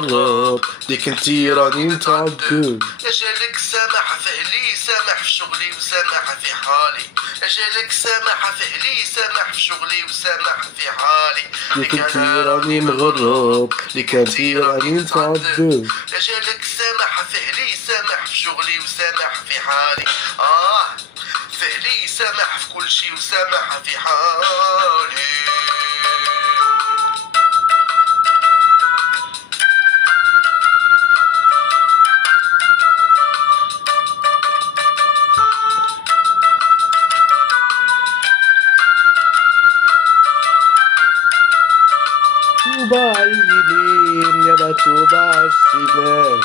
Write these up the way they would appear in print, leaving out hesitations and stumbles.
مغرب ليك انتي راني نتعذب. أجلك سامح فهلي سامح في شغلي وسامح في حالي. أجلك سامح فهلي سامح في شغلي وسامح في حالي. ليك انتي راني مغرب ليك انتي راني نتعذب. أجلك سامح فهلي سامح في شغلي وسامح في حالي. فهلي سامح في كل شي وسامح في حالي. توبة عاليمين يابا توبة عالشمال،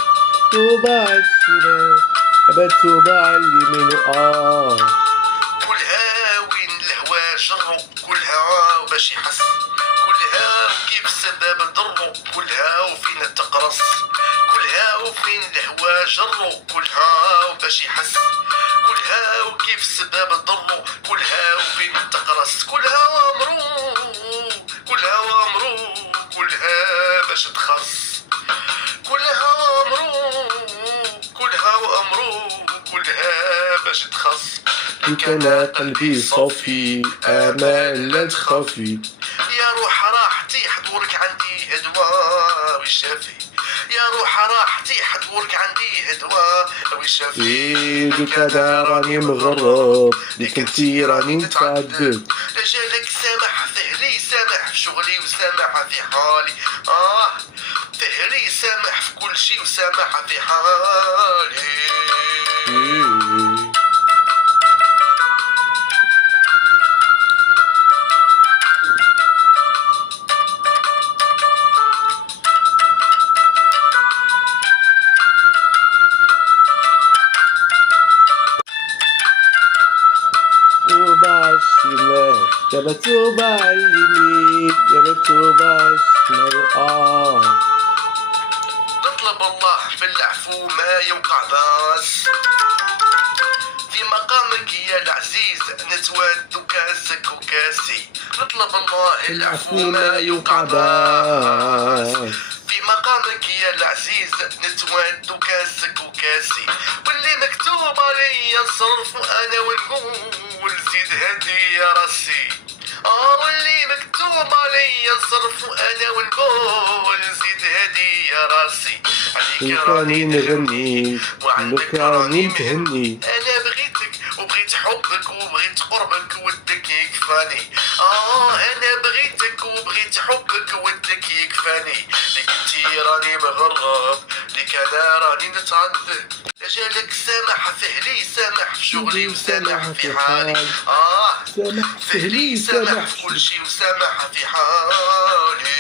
توبة عالشمال يابا توبة عاليمين كلها وين الهوا جرو كلها باش يحس. كلها وكيف السباب ضرو كلها وفين التقرص. كلها وفين الهوا جرو كلها وباش يحس. كلها وكيف السباب ضرو كلها وفين التقرص. كلها وامرو كلها وامرو كلها باش تخص. كلها وامرو كلها وامرو كلها باش تخص. كان قلبي صافي امال لا تخافي. يا روح راحتي حضورك عندي ادواء ويشافي. يا روح راحتي حضورك عندي ادواء ويشافي. دوك انا راني مغرب ليك انتي راني نتعذب. أجلك سامح فهلي سامح في شغلي وسامح في حالي. فهلي سامح في كل شي وسامح في حالي. توبة عالشمال يابا توبة عاليمين يابا توبة عالشمال نطلب الله في العفو ما يوقع باس. في مقامك يا العزيز نتواد كاسك وكاسي. نطلب الله العفو ما يوقع باس. في مقامك يا العزيز نتواد كاسك وكاسي. واللي مكتوب علي نصرف انا ونقول زيد هدي يا راسي. واللي مكتوب علي نصرف انا ونقول زيد هدي يا راسي. عليك راني نغني وعندك راني متهني. انا بغيتك وبغيت حبك وبغيت قربك ودك يكفاني. انا بغيتك وبغيت حبك ودك يكفاني. ليك انتي راني مغرب ليك انا راني نتعذب. اجلك سامح فهلي سامح في شغلي وسامح في حالي. سامح فهلي سامح في كل شي وسامح في حالي.